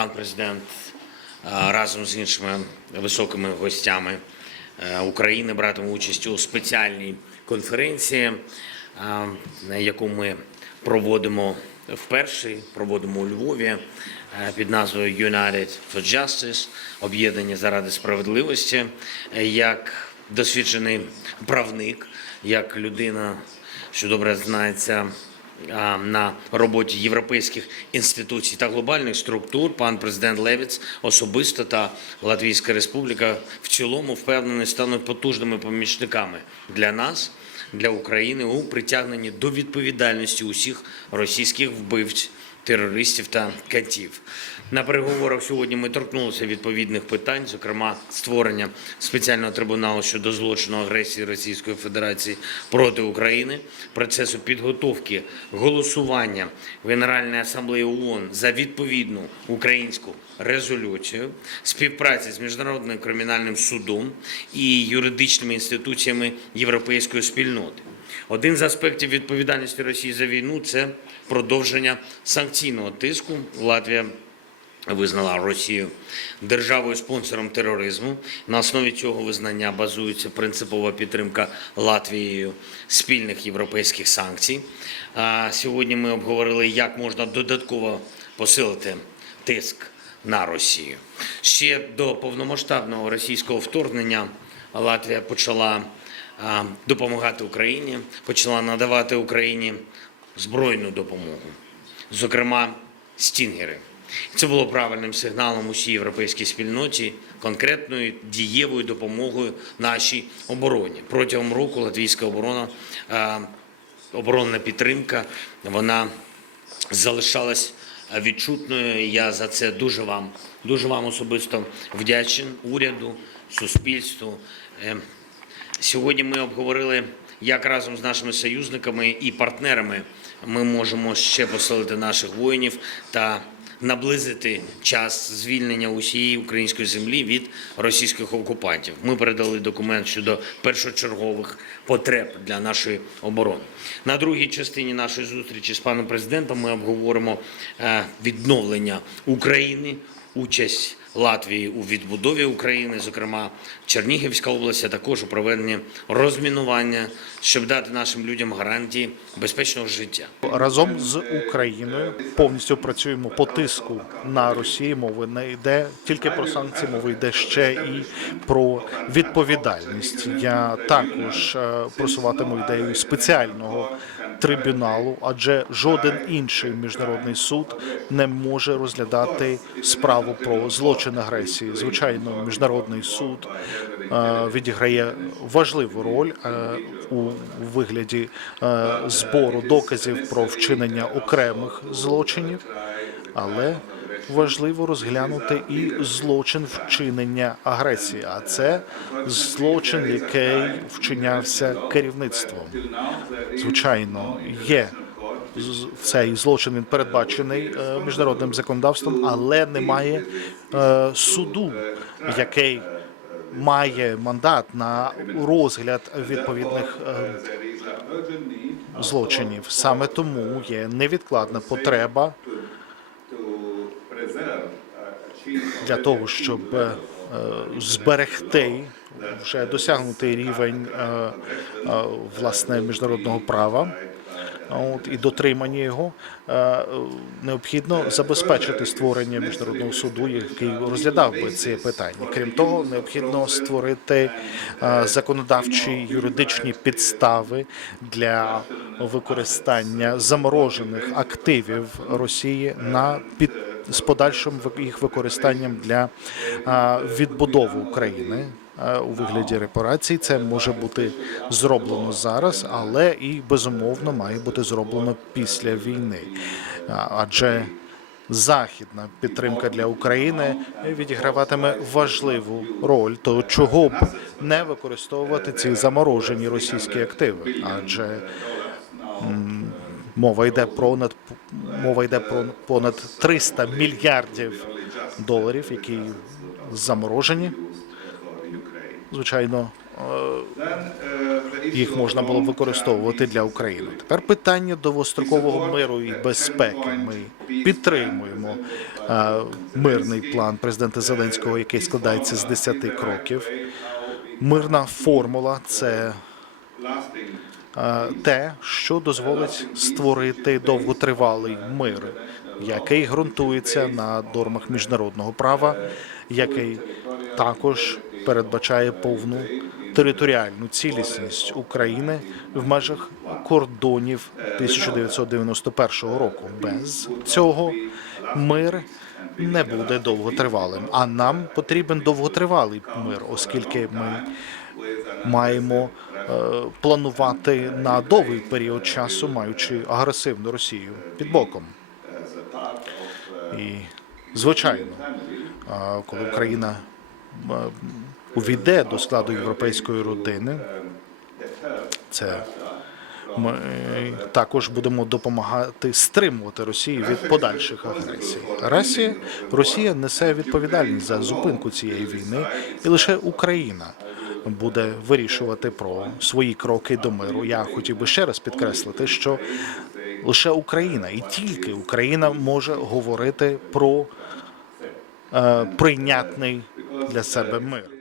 пан президент е, разом з іншими високими гостями е, України братиме участь у спеціальній конференції, е, яку ми проводимо вперше, проводимо у Львові під назвою United for Justice – об'єднання заради справедливості. Як досвідчений правник, як людина, що добре знається на роботі європейських інституцій та глобальних структур. Пан президент Левіц особисто та Латвійська Республіка в цілому впевнений стануть потужними помічниками для нас, для України у притягненні до відповідальності усіх російських вбивць. Терористів та катів на переговорах сьогодні ми торкнулися відповідних питань, зокрема створення спеціального трибуналу щодо злочину агресії Російської Федерації проти України, процесу підготовки голосування в Генеральній асамблеї ООН за відповідну українську резолюцію, співпраці з міжнародним кримінальним судом і юридичними інституціями європейської спільноти. Один з аспектів відповідальності Росії за війну це продовження санкційного тиску. Латвія визнала Росію державою спонсором тероризму. На основі цього визнання базується принципова підтримка Латвією спільних європейських санкцій. А Сьогодні ми обговорили, як можна додатково посилити тиск на Росію. Ще до повномасштабного російського вторгнення Латвія почала допомагати Україні, почала надавати Україні збройну допомогу, зокрема стінгери. Це було правильним сигналом усій європейській спільноті, конкретною дієвою допомогою нашій обороні. Протягом року латвійська оборона, оборонна підтримка, вона залишалась відчутною. Я за це дуже вам, дуже вам особисто вдячен уряду, суспільству. Сьогодні ми обговорили, як разом з нашими союзниками і партнерами ми можемо ще посилити наших воїнів та наблизити час звільнення усієї української землі від російських окупантів. Ми передали документ щодо першочергових потреб для нашої оборони. На другій частині нашої зустрічі з паном президентом ми обговоримо е, відновлення України, участь Латвії у відбудові України, зокрема Чернігівська область, а також у проведенні розмінування, щоб дати нашим людям гарантії безпечного життя. разом з Україною повністю працюємо по тиску на Росію. Мови не йде тільки про санкції, мова йде ще і про відповідальність. Я також е, просуватиму ідею спеціального трибуналу, адже жоден інший міжнародний суд не може розглядати справу про злочин агресії. Звичайно, міжнародний суд е, відіграє важливу роль е, у вигляді е, збору доказів про вчинення окремих злочинів, але важливо розглянути і злочин вчинення агресії. А це злочин, який вчинявся керівництвом. Звичайно, є цей злочин він передбачений е, міжнародним законодавством, але немає е, суду, який має мандат на розгляд відповідних е, злочинів. Саме тому є невідкладна потреба для того, щоб е, зберегти вже досягнутий рівень е, е, власне міжнародного права. От і дотримання його е, е, необхідно забезпечити створення міжнародного суду, який розглядав би ці питання. Крім того, необхідно створити е, законодавчі юридичні підстави для використання заморожених активів Росії на під з подальшим їх використанням для відбудови України у вигляді репарацій. Це може бути зроблено зараз, але і безумовно має бути зроблено після війни, адже західна підтримка для України відіграватиме важливу роль. То чого б не використовувати ці заморожені російські активи, адже Мова йде про над мова йде про понад 300 мільярдів доларів, які заморожені. Звичайно, е, їх можна було використовувати для України. Тепер питання довгострокового миру і безпеки. Ми підтримуємо е, мирний план президента Зеленського, який складається з 10 кроків. Мирна формула це те, що дозволить створити довготривалий мир, який ґрунтується на нормах міжнародного права, який також передбачає повну територіальну цілісність України в межах кордонів 1991 року. Без цього мир не буде довготривалим. А нам потрібен довготривалий мир, оскільки ми маємо е, планувати на довгий період часу, маючи агресивну Росію під боком. І звичайно, е, коли Україна е, увійде до складу європейської родини, це ми також будемо допомагати стримувати Росію від подальших агресій. Росія, Росія несе відповідальність за зупинку цієї війни, і лише Україна буде вирішувати про свої кроки до миру. Я хотів би ще раз підкреслити, що лише Україна і тільки Україна може говорити про е, прийнятний для себе мир.